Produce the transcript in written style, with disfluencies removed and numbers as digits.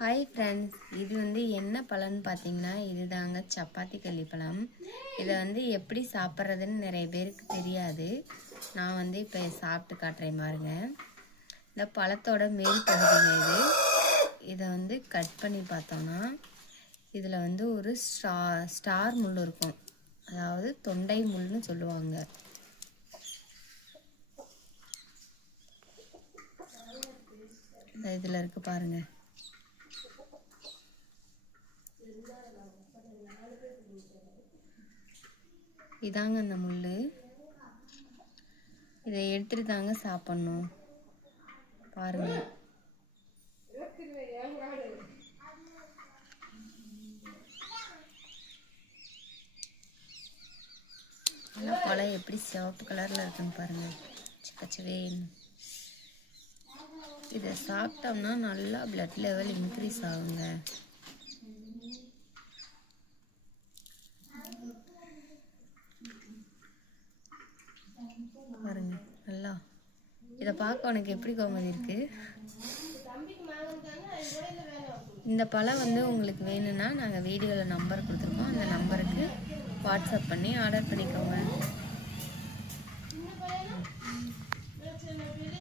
Hi friends, இது வந்து என்ன பழம்னு பார்த்தீங்கன்னா இதுதாங்க சப்பாத்தி கள்ளி பழம். இதை வந்து எப்படி சாப்பிட்றதுன்னு நிறைய பேருக்கு தெரியாது. நான் வந்து இப்போ சாப்பிட்டு காட்டுறேன் பாருங்க. இந்த பழத்தோட மேல் பகுதிங்க இது. இதை வந்து கட் பண்ணி பார்த்தோம்னா இதில் வந்து ஒரு ஸ்டார் முள் இருக்கும், அதாவது தொண்டை முள்னு சொல்லுவாங்க. இதில் இருக்கு பாருங்க. இதாங்க அந்த முள். இதை எடுத்துட்டு தாங்க சாப்பிட்ணும். பாருங்க, இந்த பழம் எப்படி சிவப்பு கலரில் இருக்குன்னு பாருங்க, சிக்கச்சவேன்னு. இதை சாப்பிட்டோம்னா நல்லா பிளட் லெவல் இன்க்ரீஸ் ஆகுங்க. பாருங்க நல்லா. இதை பார்க்க உனக்கு எப்படி கோமதி இருக்கு? இந்த பழம் வந்து உங்களுக்கு வேணும்னா நாங்கள் வீடியோவில் நம்பர் கொடுத்துருக்கோம், அந்த நம்பருக்கு வாட்ஸ்அப் பண்ணி ஆர்டர் பண்ணிக்கோங்க.